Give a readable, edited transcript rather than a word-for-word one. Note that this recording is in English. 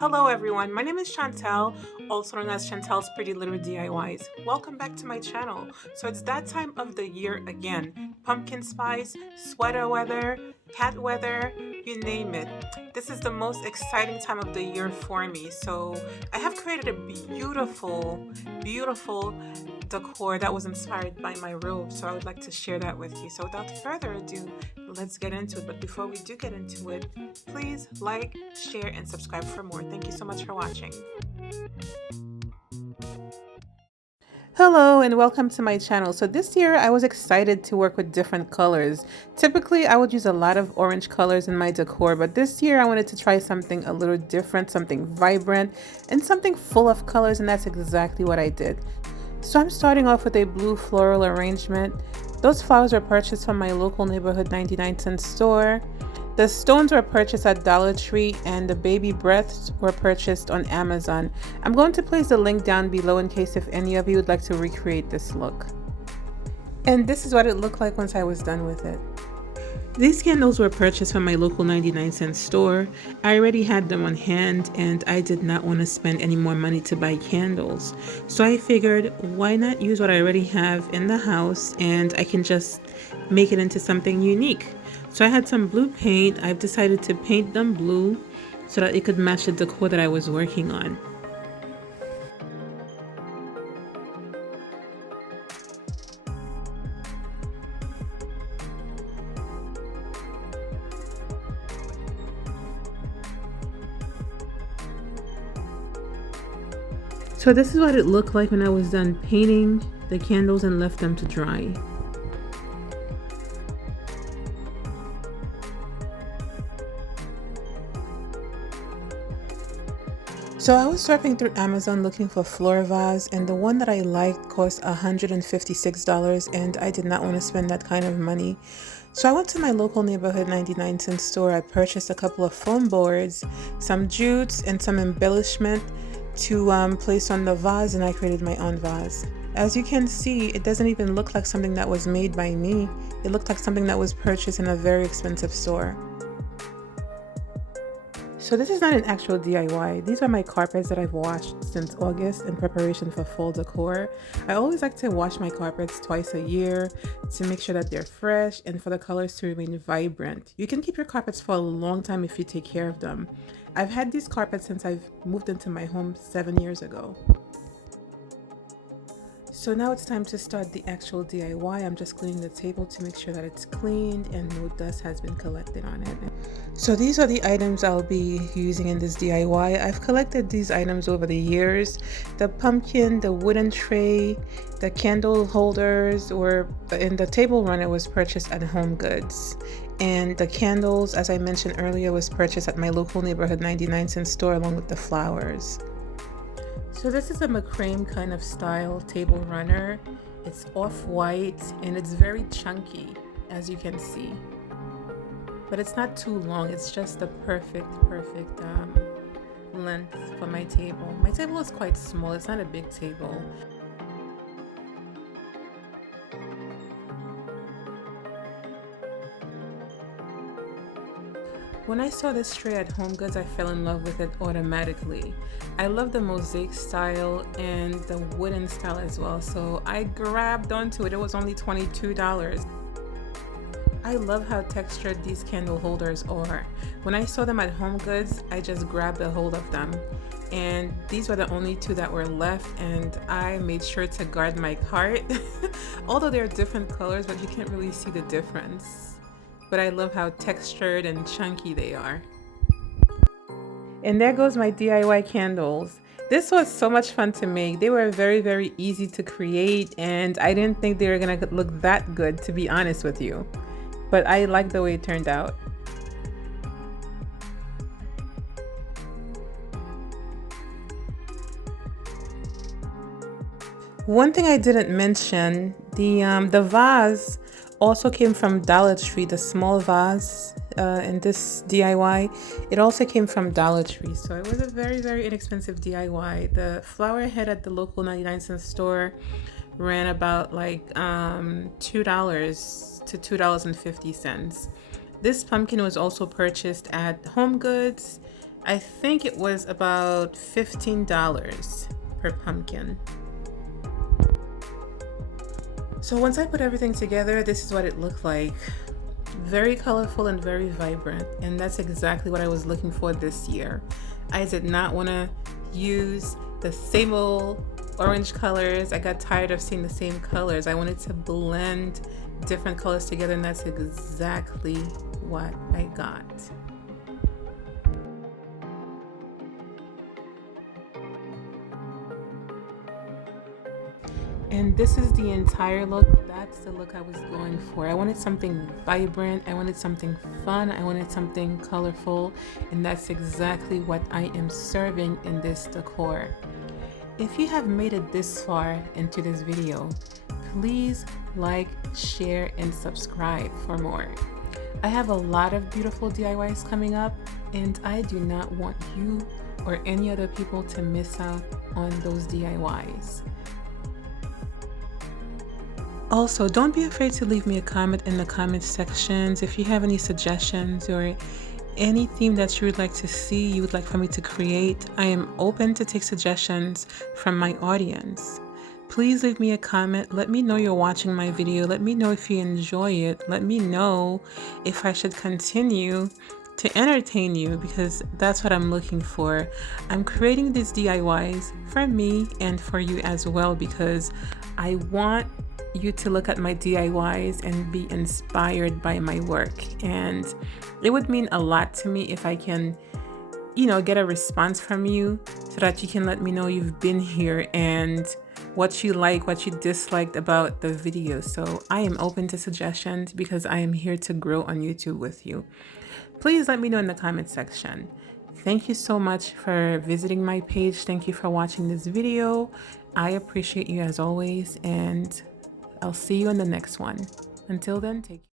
Hello everyone, my name is Chantel, also known as Chantel's Pretty Little DIYs. Welcome back to my channel. So it's that time of the year again. Pumpkin spice, sweater weather, cat weather, you name it. This is the most exciting time of the year for me. So I have created a beautiful decor that was inspired by my robe. So I would like to share that with you. So without further ado, let's get into it. But before we do get into it, please like, share, and subscribe for more. Thank you so much for watching. Hello and welcome to my channel. So this year I was excited to work with different colors. Typically I would use a lot of orange colors in my decor, but this year I wanted to try something a little different, something vibrant, and something full of colors, and that's exactly what I did. So I'm starting off with a blue floral arrangement. Those flowers were purchased from my local neighborhood 99-cent store. The stones were purchased at Dollar Tree, and the baby breaths were purchased on Amazon. I'm going to place the link down below in case if any of you would like to recreate this look. And this is what it looked like once I was done with it. These candles were purchased from my local 99-cent store. I already had them on hand and I did not want to spend any more money to buy candles. So I figured, why not use what I already have in the house and I can just make it into something unique. So I had some blue paint. I've decided to paint them blue so that it could match the decor that I was working on. So this is what it looked like when I was done painting the candles and left them to dry. So I was surfing through Amazon looking for floor vase, and the one that I liked cost $156, and I did not want to spend that kind of money. So I went to my local neighborhood 99-cent store. I purchased a couple of foam boards, some jutes, and some embellishment to place on the vase, and I created my own vase. As you can see, it doesn't even look like something that was made by me. It looked like something that was purchased in a very expensive store. So this is not an actual DIY. These are my carpets that I've washed since August in preparation for fall decor. I always like to wash my carpets twice a year to make sure that they're fresh and for the colors to remain vibrant. You can keep your carpets for a long time if you take care of them. I've had these carpets since I've moved into my home 7 years ago. So now it's time to start the actual DIY. I'm just cleaning the table to make sure that it's cleaned and no dust has been collected on it. So these are the items I'll be using in this DIY. I've collected these items over the years. The pumpkin, the wooden tray, the candle holders, and the table runner was purchased at Homegoods. And the candles, as I mentioned earlier, was purchased at my local neighborhood 99-cent store along with the flowers. So this is a Macrame kind of style table runner. It's off-white and it's very chunky, as you can see. But it's not too long. It's just the perfect length for my table. My table is quite small. It's not a big table. When I saw this tray at HomeGoods, I fell in love with it automatically. I love the mosaic style and the wooden style as well, so I grabbed onto it. It was only $22. I love how textured these candle holders are. When I saw them at HomeGoods, I just grabbed a hold of them. And these were the only two that were left, and I made sure to guard my cart. Although they're different colors, but you can't really see the difference. But I love how textured and chunky they are. And there goes my DIY candles. This was so much fun to make. They were very easy to create, and I didn't think they were gonna look that good, to be honest with you. But I like the way it turned out. One thing I didn't mention, the vase also came from Dollar Tree. The small vase in this DIY, it also came from Dollar Tree. So it was a very inexpensive DIY. The flower head at the local 99-cent store ran about like $2 to $2.50. This pumpkin was also purchased at HomeGoods. I think it was about $15 per pumpkin. So once I put everything together, this is what it looked like. Very colorful and very vibrant, and that's exactly what I was looking for this year. I did not want to use the same old orange colors. I got tired of seeing the same colors. I wanted to blend different colors together, and that's exactly what I got. And this is the entire look. That's the look I was going for. I wanted something vibrant, I wanted something fun, I wanted something colorful, and that's exactly what I am serving in this decor. If you have made it this far into this video, please like, share, and subscribe for more. I have a lot of beautiful DIYs coming up, and I do not want you or any other people to miss out on those DIYs. Also, don't be afraid to leave me a comment in the comment sections if you have any suggestions or any theme that you would like to see, you would like for me to create. I am open to take suggestions from my audience. Please leave me a comment. Let me know you're watching my video. Let me know if you enjoy it. Let me know if I should continue to entertain you, because that's what I'm looking for. I'm creating these DIYs for me and for you as well, because I want you to look at my DIYs and be inspired by my work. And it would mean a lot to me if I can, get a response from you so that you can let me know you've been here and what you like, what you disliked about the video. So I am open to suggestions because I am here to grow on YouTube with you. Please let me know in the comment section. Thank you so much for visiting my page. Thank you for watching this video. I appreciate you as always, and I'll see you in the next one. Until then, take care.